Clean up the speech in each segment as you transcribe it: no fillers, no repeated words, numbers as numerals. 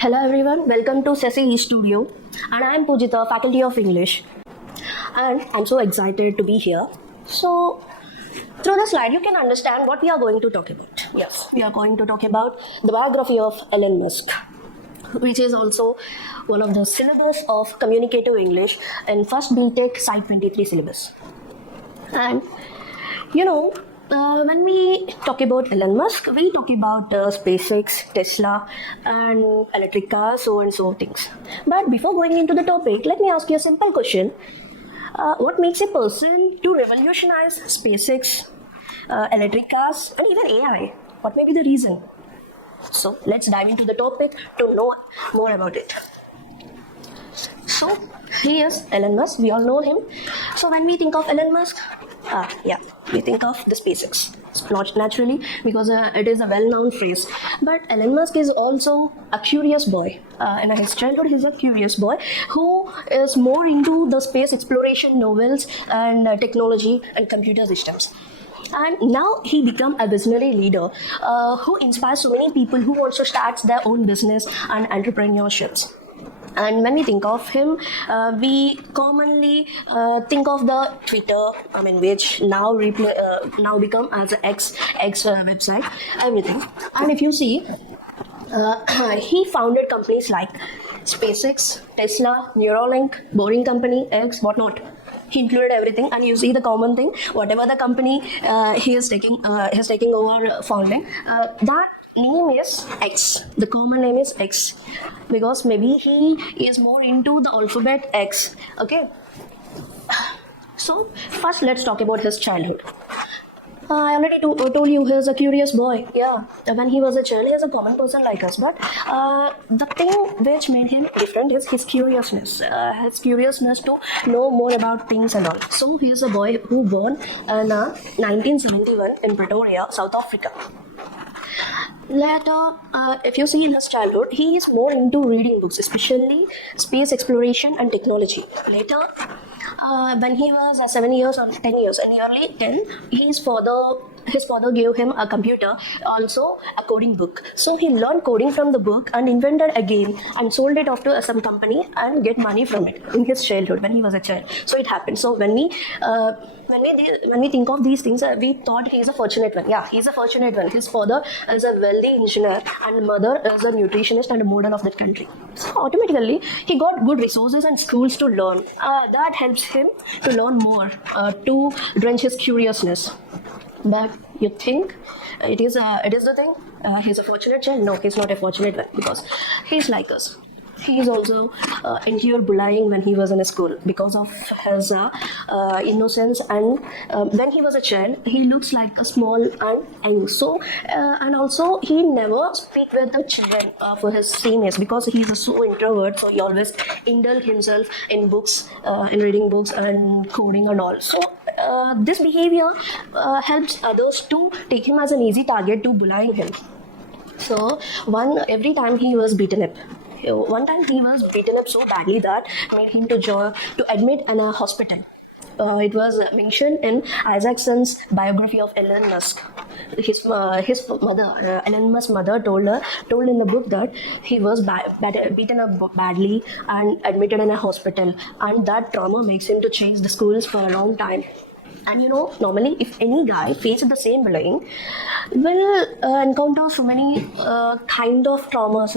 Hello everyone, welcome to Ceci Studio, and I am Pujita, Faculty of English, and I'm so excited to be here. So, through the slide, you can understand what we are going to talk about. Yes, we are going to talk about the biography of Elon Musk, which is also one of the syllabus of Communicative English in first BTech Site 23 syllabus. And when we talk about Elon Musk, we talk about SpaceX, Tesla, and electric cars, so and so things. But before going into the topic, let me ask you a simple question. What makes a person to revolutionize SpaceX, electric cars, and even AI? What may be the reason? So let's dive into the topic to know more about it. So he is Elon Musk. We all know him. So when we think of Elon Musk, we think of the SpaceX. It's not naturally because it is a well-known phrase. But Elon Musk is also a curious boy. In his childhood, he's a curious boy who is more into the space exploration novels and technology and computer systems. And now he become a visionary leader who inspires so many people who also starts their own business and entrepreneurships. And when we think of him, we commonly think of the Twitter, which now become as an X website, everything. And if you see, he founded companies like SpaceX, Tesla, Neuralink, Boring Company, X, whatnot. He included everything, and you see the common thing. Whatever the company he is taking over founding, that name is X. The common name is X because maybe he is more into the alphabet X. Okay. So first, let's talk about his childhood. I already told you he's a curious boy. Yeah, when he was a child, he was a common person like us. But the thing which made him different is his curiousness. His curiousness to know more about things and all. So he is a boy who born in 1971 in Pretoria, South Africa. Later, if you see in his childhood, he is more into reading books, especially space exploration and technology. Later, when he was 7 years or 10 years, in early 10, his father gave him a computer, also a coding book. So he learned coding from the book and invented a game and sold it off to some company and get money from it in his childhood when he was a child. So it happened. So when we think of these things, we thought he is a fortunate one. Yeah, he is a fortunate one. His father is a wealthy engineer and mother is a nutritionist and a model of that country. So automatically, he got good resources and schools to learn. That helps him to learn more, to drench his curiousness. But you think it is the thing? He's a fortunate child? No, he's not a fortunate one because he's like us. He is also endured bullying when he was in a school because of his innocence, and when he was a child, he looks like a small and young. So, and also he never speak with the children for his seniors because he is so introvert. So he always indulge himself in books, in reading books and coding and all. So this behavior helps others to take him as an easy target to bullying him. So every time he was beaten up. One time he was beaten up so badly that made him to admit in a hospital. It was mentioned in Isaacson's biography of Elon Musk. His mother, Elon Musk's mother, told in the book that he was beaten up badly and admitted in a hospital, and that trauma makes him to change the schools for a long time. And normally if any guy faces the same bullying, will encounter so many kind of traumas.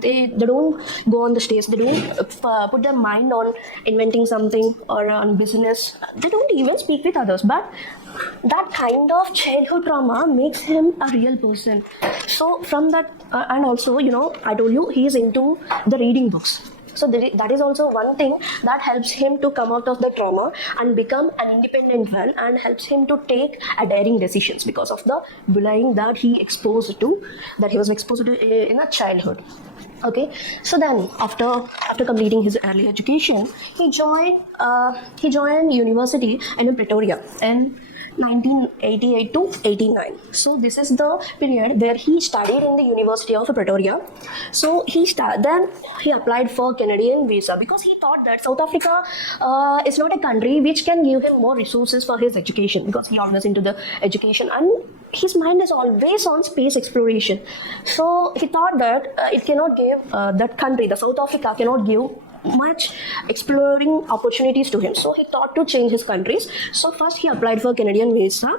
They don't go on the stage, they don't put their mind on inventing something or on business. They don't even speak with others. But that kind of childhood trauma makes him a real person. So from that, and also, I told you he is into the reading books. So that is also one thing that helps him to come out of the trauma and become an independent one, and helps him to take daring decisions because of the bullying that he was exposed to in a childhood. Okay, so then after completing his early education, he joined university in Pretoria in 1988 to 89. So this is the period where he studied in the University of Pretoria. So then he applied for Canadian visa because he thought that South Africa is not a country which can give him more resources for his education, because he always into the education, and his mind is always on space exploration. So he thought that it cannot give that country, the South Africa, cannot give much exploring opportunities to him. So he thought to change his countries. So first he applied for Canadian visa.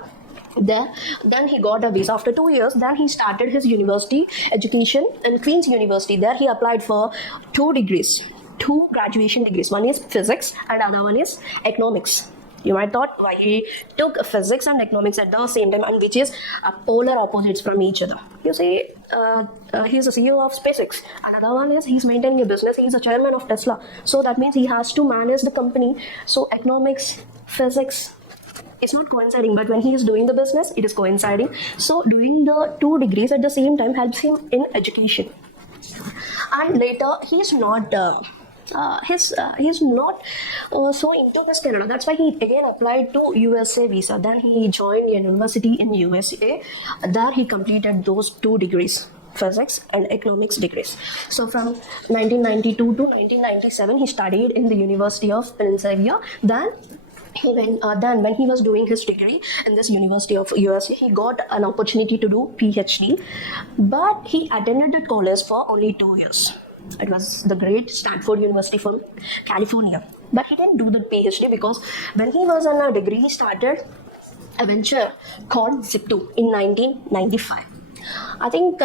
Then he got a visa after 2 years. Then he started his university education in Queen's University. There he applied for 2 graduation degrees. One is physics and other one is economics. You might thought why he took physics and economics at the same time, and which is polar opposites from each other. You see, he's a CEO of SpaceX. Another one is he's maintaining a business. He's a chairman of Tesla. So that means he has to manage the company. So economics, physics, it's not coinciding, but when he is doing the business, it is coinciding. So doing the 2 degrees at the same time helps him in education. And later, he's not so into his Canada. That's why he again applied to USA visa. Then he joined a university in USA. There he completed those 2 degrees, physics and economics degrees. So from 1992 to 1997, he studied in the University of Pennsylvania. Then when he was doing his degree in this University of USA, he got an opportunity to do PhD, but he attended the college for only 2 years. It was the great Stanford University from California. But he didn't do the PhD because when he was on a degree, he started a venture called Zip2 in 1995. I think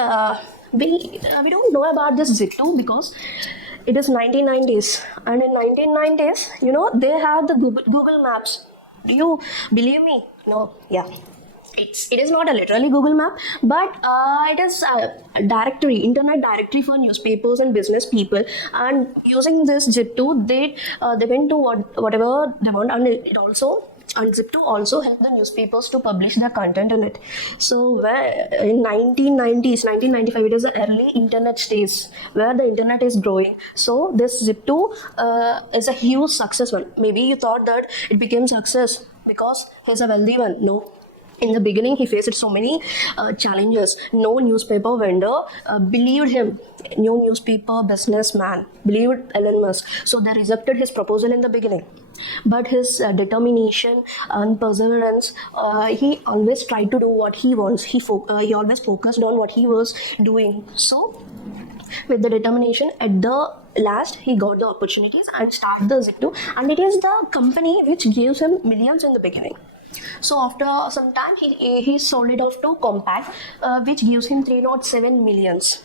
we don't know about this Zip2 because it is 1990s, and in 1990s, they had the Google Maps. Do you believe me? No, yeah. It is not a literally Google map, but it is a directory, internet directory for newspapers and business people. And using this Zip2, they went to whatever they want, and it also. And Zip2 also helped the newspapers to publish their content in it. So where in 1990s, 1995, it is the early internet stage where the internet is growing. So this Zip2 is a huge success one. Maybe you thought that it became success because he's a wealthy one. No. In the beginning, he faced so many challenges. No newspaper vendor believed him. No newspaper businessman believed Elon Musk. So they rejected his proposal in the beginning. But his determination and perseverance, he always tried to do what he wants. He always focused on what he was doing. So with the determination, at the last, he got the opportunities and started the Zip2. And it is the company which gives him millions in the beginning. So after some time, he sold it off to Compaq, which gives him 307 millions.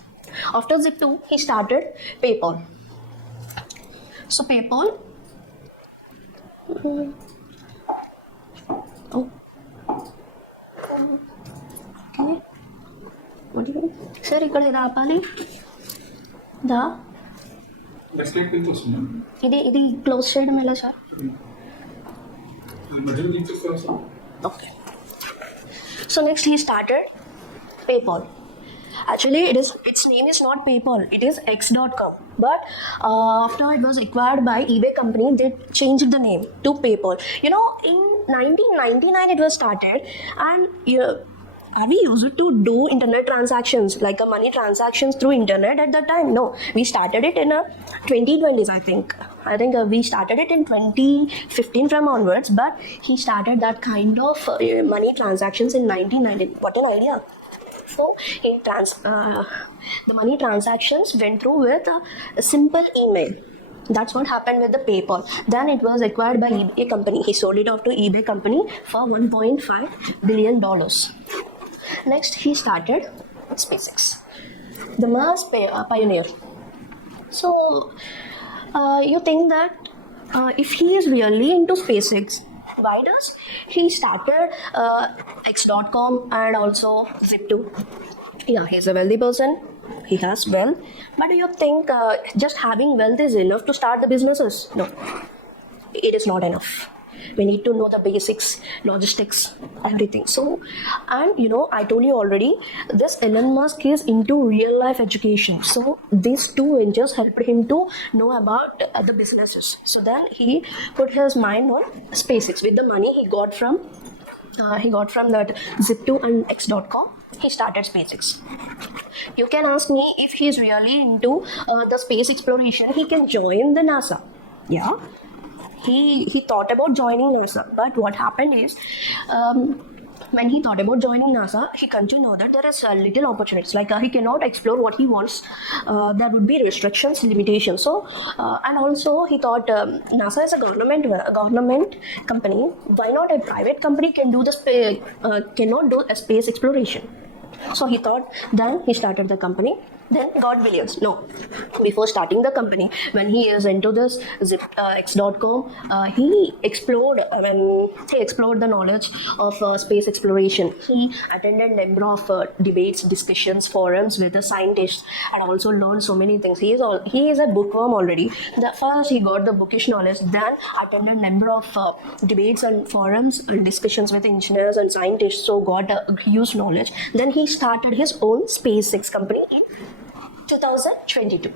After Zip2, he started PayPal. So PayPal. Oh. Okay. What do you mean? Sir, ikkada ida apali. Da. Idi close shade mela sir. Okay. So next he started PayPal. Actually, its name is not PayPal. It is X.com. But after it was acquired by eBay company, they changed the name to PayPal. In 1999 it was started, and are we used to do internet transactions, like money transactions through internet at that time? No, we started it in 2020s, I think. We started it in 2015 from onwards, but he started that kind of money transactions in 1990. What an idea. So the money transactions went through with a simple email. That's what happened with the PayPal. Then it was acquired by eBay company. He sold it off to eBay company for $1.5 billion. Next, he started SpaceX, the Mars pioneer. So, you think that if he is really into SpaceX, why does he started X.com and also Zip2? Yeah, he's a wealthy person. He has wealth. But do you think just having wealth is enough to start the businesses? No, it is not enough. We need to know the basics, logistics, everything. So, and I told you already, this Elon Musk is into real life education. So these 2 ventures helped him to know about the businesses. So then he put his mind on SpaceX. With the money he got from that Zip2 and X.com, he started SpaceX. You can ask me if he's really into the space exploration, he can join the NASA. Yeah. He thought about joining NASA, but what happened is when he thought about joining NASA, he came to know that there is little opportunities. Like he cannot explore what he wants. There would be restrictions, limitations. So, and also he thought NASA is a government company. Why not a private company can do cannot do a space exploration? So he thought. Then he started the company. Then got billions. No, before starting the company, when he is into this X.com, he explored the knowledge of space exploration. He attended number of debates, discussions, forums with the scientists, and also learned so many things. He is a bookworm already. First he got the bookish knowledge, then attended number of debates and forums and discussions with engineers and scientists. So got a huge knowledge. Then he started his own SpaceX company in 2022,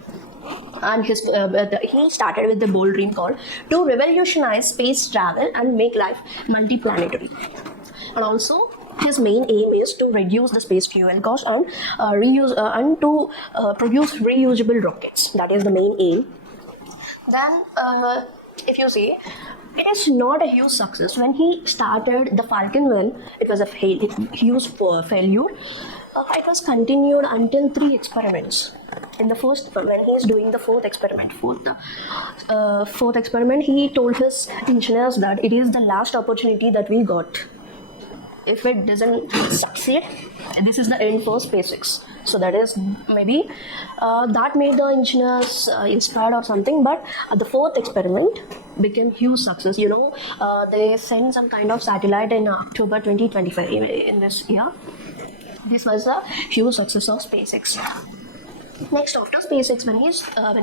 and he started with the bold dream called to revolutionize space travel and make life multiplanetary. And also his main aim is to reduce the space fuel cost and to produce reusable rockets. That is the main aim. Then if you see, it is not a huge success. When he started the Falcon 1, it was a huge failure. It was continued until 3 experiments. In the first, when he is doing the fourth experiment, he told his engineers that it is the last opportunity that we got. If it doesn't succeed, this is the end for SpaceX. So that is maybe that made the engineers inspired or something. But the fourth experiment became huge success. They sent some kind of satellite in October 2025 in this year. This was a huge success of SpaceX. Next, after SpaceX, when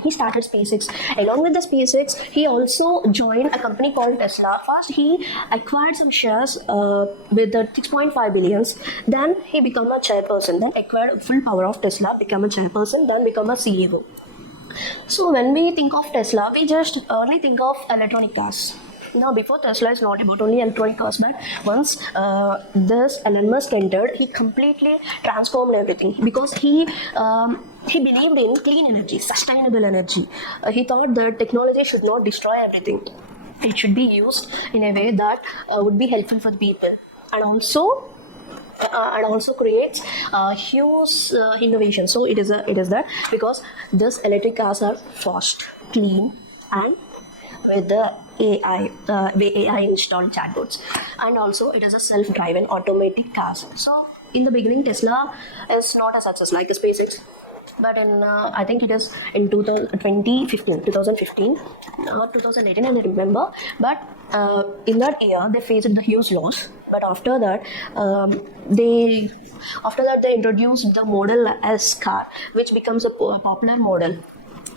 he started SpaceX, along with the SpaceX, he also joined a company called Tesla. First, he acquired some shares with the 6.5 billions. Then he became a chairperson. Then acquired full power of Tesla, become a chairperson. Then become a CEO. So when we think of Tesla, we just only think of electronic cars. Now, before Tesla is not about only electronic cars, but once this Elon Musk entered, he completely transformed everything because he believed in clean energy, sustainable energy. He thought that technology should not destroy everything. It should be used in a way that would be helpful for the people, and also creates huge innovation. So it is that because this electric cars are fast, clean, and with the AI installed chatbots, and also it is a self-driven automatic cars. So in the beginning, Tesla is not a success like the SpaceX, but in I think it is in 2015 or 2018, I don't remember. But in that year they faced the huge loss. But after that they introduced the Model S car, which becomes a popular model.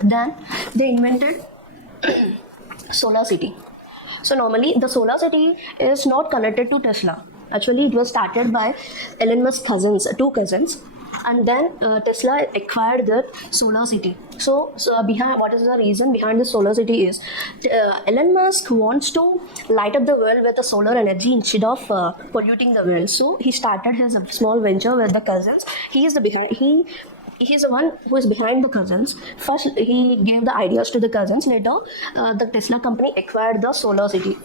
Then they invented Solar City. So normally the Solar City is not connected to Tesla. Actually, it was started by Elon Musk's two cousins, and then Tesla acquired the Solar City. So behind, what is the reason behind the Solar City is Elon Musk wants to light up the world with the solar energy instead of polluting the world. So he started his small venture with the cousins. He is the one who is behind the cousins. First, he gave the ideas to the cousins. Later, the Tesla company acquired the Solar City.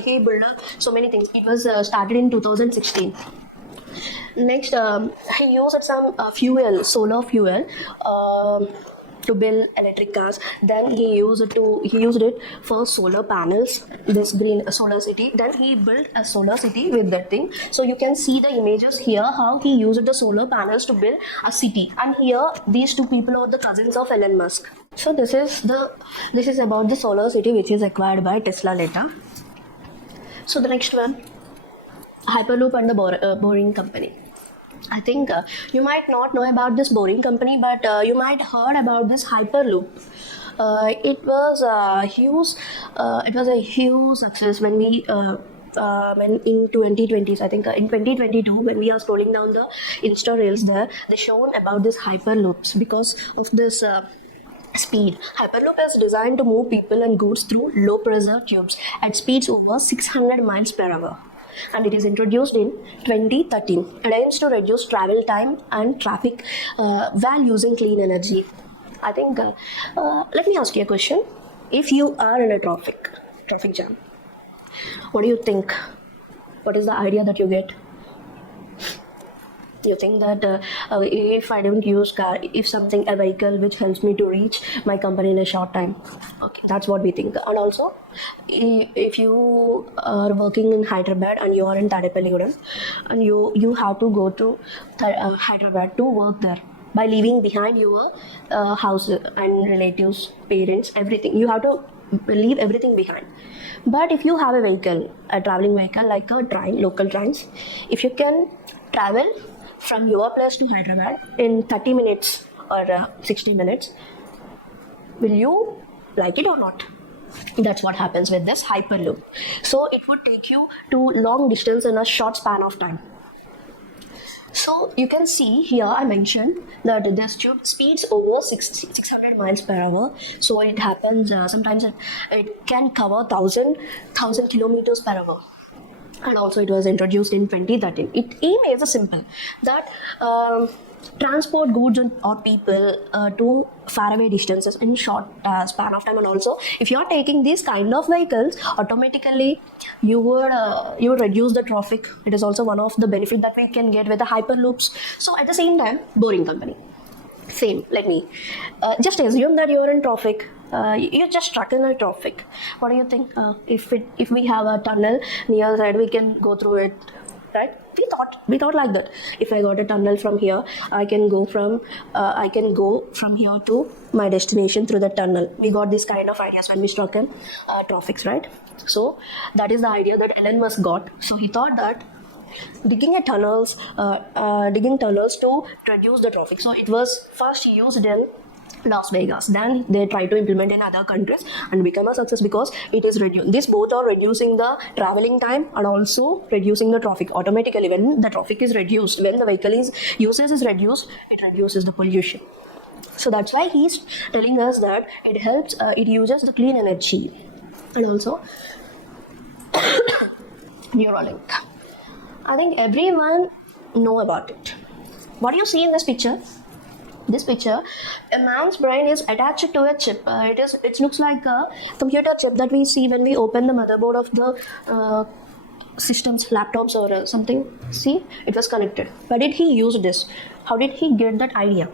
He built so many things. It was started in 2016. Next, he used some solar fuel, to build electric cars. Then he used it for solar panels, this green Solar City. Then he built a Solar City with that thing. So you can see the images here, how he used the solar panels to build a city. And here these two people are the cousins of Elon Musk. So this is about the Solar City, which is acquired by Tesla later. So the next one, Hyperloop and the Boring Company. I think you might not know about this Boring Company, but you might heard about this Hyperloop. It was a huge success when we when in 2020s, I think in 2022, when we are scrolling down the Insta Reels there, they shown about this Hyperloops because of this speed. Hyperloop is designed to move people and goods through low pressure tubes at speeds over 600 miles per hour. And it is introduced in 2013. It aims to reduce travel time and traffic while using clean energy. I think, let me ask you a question. If you are in a traffic jam, what do you think? What is the idea that you get? You think that if I don't use car, if something, a vehicle which helps me to reach my company in a short time. Okay, that's what we think. And also, if you are working in Hyderabad and you are in Tadepalligudem, and you have to go to Hyderabad to work there, by leaving behind your house and relatives, parents, everything. You have to leave everything behind. But if you have a vehicle, a traveling vehicle like a train, local trains, if you can travel from your place to Hyderabad in 30 minutes or 60 minutes, will you like it or not? That's what happens with this Hyperloop. So it would take you to long distance in a short span of time. So you can see here I mentioned that this tube speeds over 600 miles per hour. So it happens sometimes it can cover 1,000 kilometers per hour. And also it was introduced in 2013. Its aim is simple, that transport goods or people to faraway distances in short span of time. And also if you are taking these kind of vehicles, automatically you would reduce the traffic. It is also one of the benefits that we can get with the hyperloops. So at the same time, boring company. Same, let me just assume that you're in traffic. You're just stuck in the traffic. What do you think? If we have a tunnel near side, we can go through it, right? We thought like that. If I got a tunnel from here, I can go from here to my destination through the tunnel. We got this kind of ideas when we stuck in traffics, right? So that is the idea that Elon Musk got. So he thought that digging tunnels to reduce the traffic. So it was first used in Las Vegas. Then they try to implement in other countries and become a success because it is reduced. These both are reducing the traveling time and also reducing the traffic automatically. When the traffic is reduced, when the vehicle usage is reduced, it reduces the pollution. So that's why he's telling us that it helps. It uses the clean energy and also Neuralink. I think everyone know about it. What do you see in this picture? This picture, a man's brain is attached to a chip. It looks like a computer chip that we see when we open the motherboard of the systems, laptops or something. See, it was connected. Why did he use this? How did he get that idea?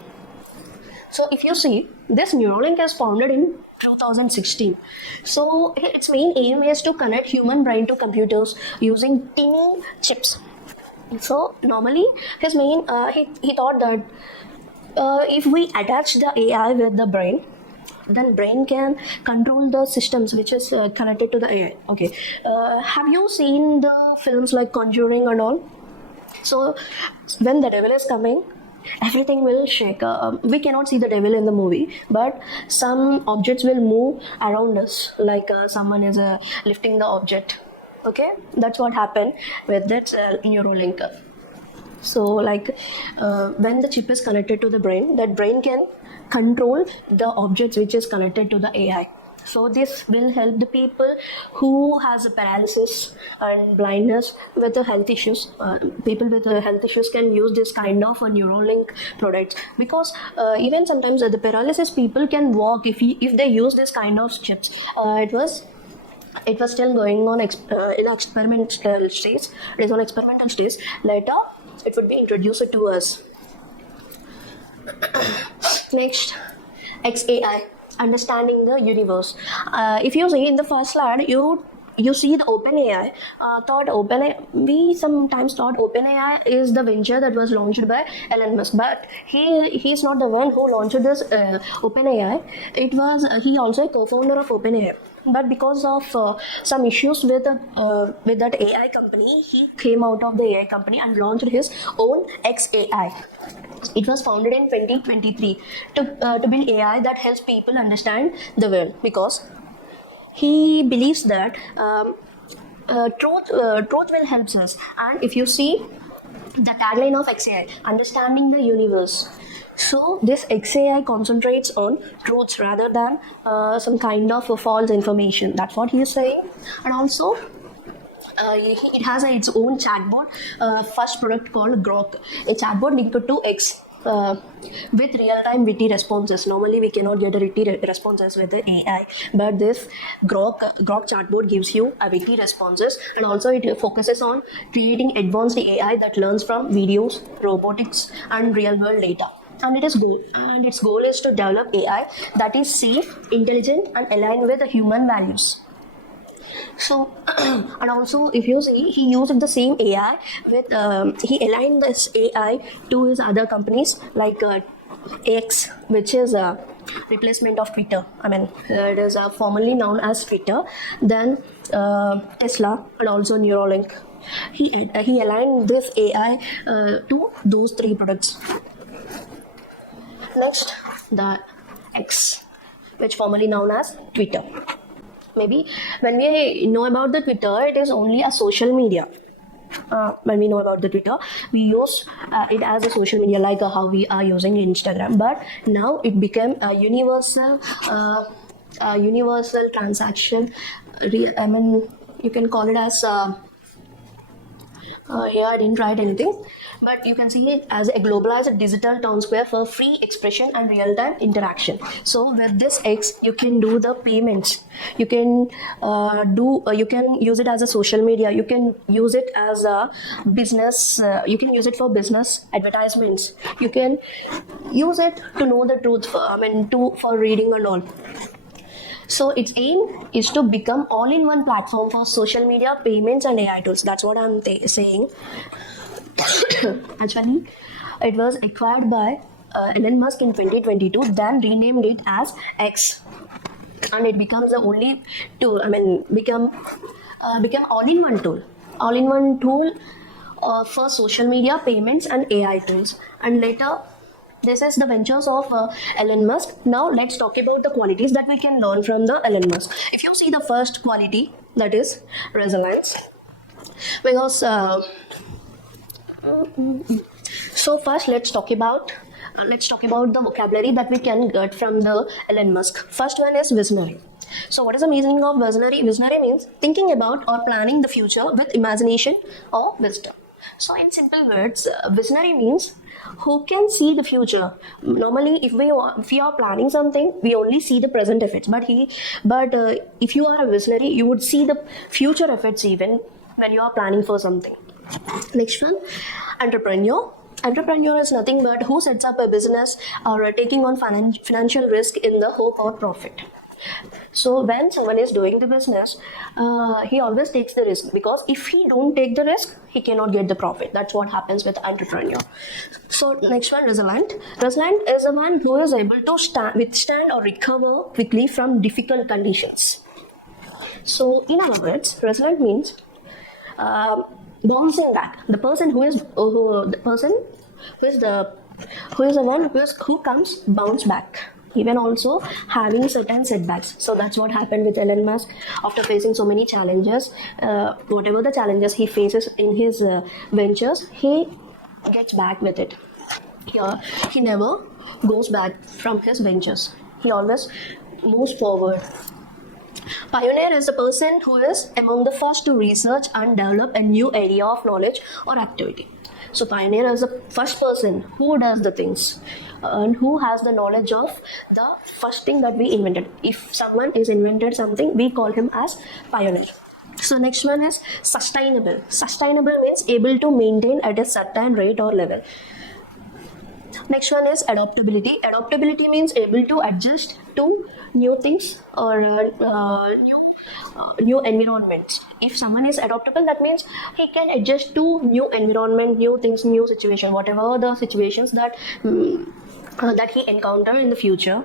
So if you see, this Neuralink is founded in 2016. So its main aim is to connect human brain to computers using teeny chips. So normally his main he thought that if we attach the AI with the brain, then brain can control the systems which is connected to the AI. Okay, have you seen the films like Conjuring and all? So when the devil is coming, everything will shake. We cannot see the devil in the movie, but some objects will move around us, like someone is lifting the object. Okay, that's what happened with that Neuralink. So like when the chip is connected to the brain, that brain can control the objects which is connected to the AI. So this will help the people who has a paralysis and blindness with the health issues. People with health issues can use this kind of a Neuralink product, because even sometimes the paralysis people can walk if they use this kind of chips. It was still going on in experimental stage. It is on experimental stage. Later, it would be introduced to us. Next, XAI, understanding the universe. If you see in the first slide, you see the OpenAI. We sometimes thought OpenAI is the venture that was launched by Elon Musk, but he's not the one who launched this OpenAI. He also a co-founder of OpenAI. But because of some issues with that AI company, he came out of the AI company and launched his own XAI. It was founded in 2023 to build AI that helps people understand the world, because he believes that truth will help us. And if you see the tagline of XAI, understanding the universe. So this XAI concentrates on truths rather than some kind of false information. That's what he is saying. And also it has its own chatbot, first product called Grok, a chatbot linked to X. with real-time witty responses. Normally, we cannot get a witty responses with the AI, but this Grok chatbot gives you a witty responses, and also it focuses on creating advanced AI that learns from videos, robotics, and real-world data. And its goal is to develop AI that is safe, intelligent, and aligned with the human values. So, and also, if you see, he used the same AI with he aligned this AI to his other companies like X, which is a replacement of Twitter. I mean, it is formerly known as Twitter. Then Tesla and also Neuralink. He aligned this AI to those three products. Next, the X, which formerly known as Twitter. Maybe when we know about the Twitter, it is only a social media. When we know about the Twitter, we use it as a social media, like how we are using Instagram. But now it became a universal transaction. I mean, you can call it as here I didn't write anything, but you can see it as a globalized digital town square for free expression and real-time interaction. So with this X, you can do the payments. You can you can use it as a social media. You can use it as a business. You can use it for business advertisements. You can use it to know the truth. For reading and all. So its aim is to become all-in-one platform for social media, payments, and AI tools. That's what I'm saying. Actually, it was acquired by Elon Musk in 2022, then renamed it as X, and it becomes the only tool. Become all-in-one tool. All-in-one tool for social media, payments, and AI tools. And later, this is the ventures of Elon Musk. Now let's talk about the qualities that we can learn from the Elon Musk. If you see the first quality, that is resilience, because so first let's talk about the vocabulary that we can get from the Elon Musk. First one is visionary. So what is the meaning of visionary? Visionary means thinking about or planning the future with imagination or wisdom. So in simple words, visionary means who can see the future. Normally, if we are planning something, we only see the present effects. But if you are a visionary, you would see the future effects even when you are planning for something. Next one, entrepreneur. Entrepreneur is nothing but who sets up a business or taking on financial risk in the hope of profit. So when someone is doing the business, he always takes the risk, because if he don't take the risk, he cannot get the profit. That's what happens with entrepreneur. So next one, resilient. Resilient is the one who is able to withstand or recover quickly from difficult conditions. So in other words, resilient means bouncing back. The person who comes bounce back, even also having certain setbacks. So that's what happened with Elon Musk. After facing so many challenges, whatever the challenges he faces in his ventures, he gets back with it. He never goes back from his ventures. He always moves forward. Pioneer is a person who is among the first to research and develop a new area of knowledge or activity. So pioneer is the first person who does the things and who has the knowledge of the first thing that we invented. If someone is invented something, we call him as pioneer. So next one is sustainable. Sustainable means able to maintain at a certain rate or level. Next one is adaptability. Adaptability means able to adjust to new things or new environments. If someone is adaptable, that means he can adjust to new environment, new things, new situation, whatever the situations that he encounter in the future,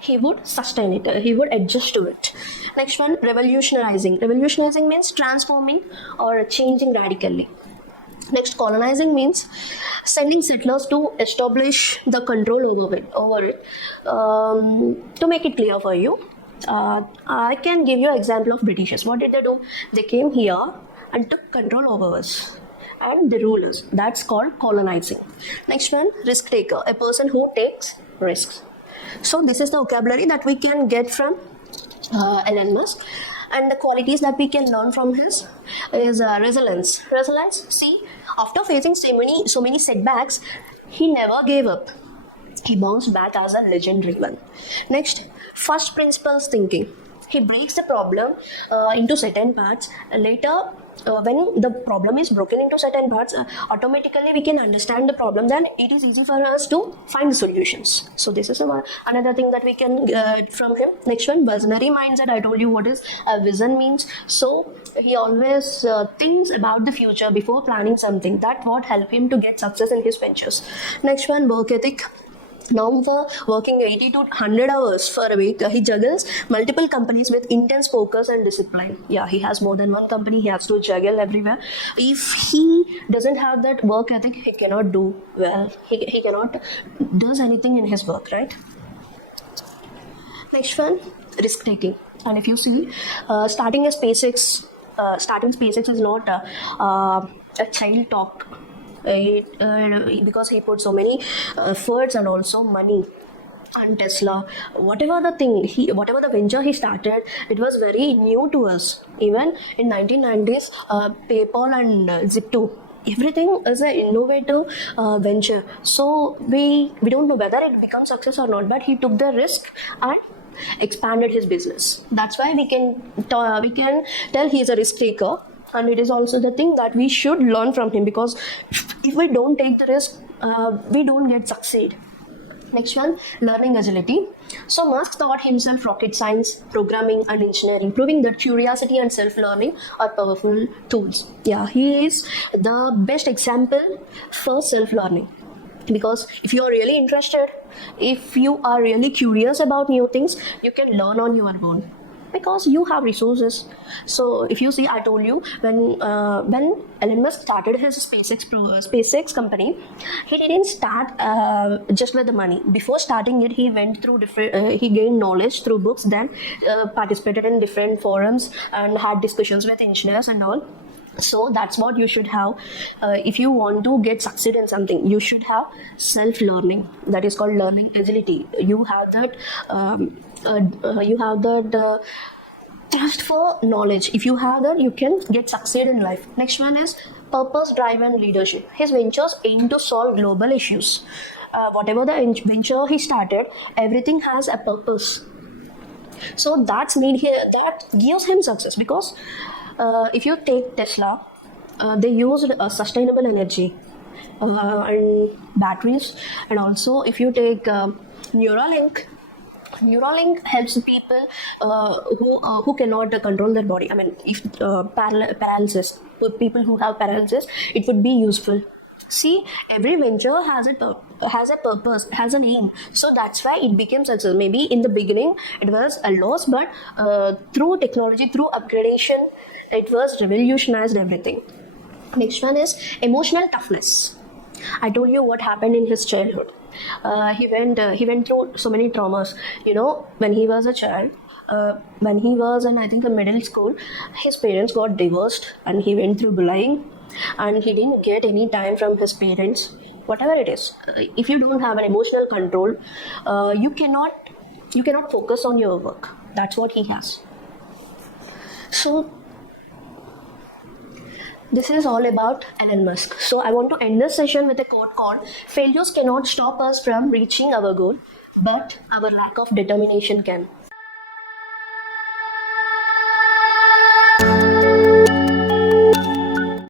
he would sustain it, he would adjust to it. Next one, revolutionizing. Revolutionizing means transforming or changing radically. Next, colonizing means sending settlers to establish the control over it. To make it clear for you, I can give you an example of Britishers. What did they do? They came here and took control over us and the rulers. That's called colonizing. Next one, risk taker, a person who takes risks. So this is the vocabulary that we can get from Elon Musk. And the qualities that we can learn from his is resilience. Resilience, see, after facing so many setbacks, He never gave up. He bounced back as a legendary one. Next, first principles thinking. He breaks the problem into certain parts. Later, when the problem is broken into certain parts, automatically we can understand the problem. Then it is easy for us to find the solutions. So this is another thing that we can get from him. Next one, visionary mindset. I told you what is a vision means. So he always thinks about the future before planning something. That what help him to get success in his ventures. Next one, work ethic. Now for working 80 to 100 hours for a week, he juggles multiple companies with intense focus and discipline. Yeah, he has more than one company, he has to juggle everywhere. If he doesn't have that work ethic, he cannot do well. He cannot does anything in his work, right? Next one, risk taking. And if you see, starting SpaceX is not a child talk. Because he put so many efforts and also money on Tesla. Whatever the venture he started, it was very new to us. Even in 1990s, PayPal and Zip2, everything is an innovative venture. So we don't know whether it becomes success or not, but he took the risk and expanded his business. That's why we can tell he is a risk taker. And it is also the thing that we should learn from him, because if we don't take the risk, we don't get succeed. Next one, learning agility. So Musk taught himself rocket science, programming and engineering, proving that curiosity and self-learning are powerful tools. Yeah, he is the best example for self-learning. Because if you are really interested, if you are really curious about new things, you can learn on your own, because you have resources. So if you see, I told you, when Elon Musk started his SpaceX company, he didn't start just with the money. Before starting it, he went through he gained knowledge through books, then participated in different forums and had discussions with engineers and all. So that's what you should have. If you want to get succeed in something, you should have self-learning. That is called learning agility. You have that thirst for knowledge. If you have that, you can get succeed in life. Next one is purpose driven leadership. His ventures aim to solve global issues. Whatever the venture he started, everything has a purpose. So that gives him success, because if you take Tesla, they used sustainable energy and batteries. And also if you take Neuralink helps people who cannot control their body. I mean, if paralysis, people who have paralysis, it would be useful. See, every venture has a purpose, has an aim. So that's why it became success. Maybe in the beginning it was a loss, but through technology, through upgradation, it was revolutionized everything. Next one is emotional toughness. I told you what happened in his childhood. He went through so many traumas. When he was a child, when he was in, I think, a middle school, his parents got divorced and he went through bullying, and he didn't get any time from his parents. Whatever it is, if you don't have an emotional control, you cannot focus on your work. That's what he has. So this is all about Elon Musk. So I want to end this session with a quote called, "Failures cannot stop us from reaching our goal, but our lack of determination can."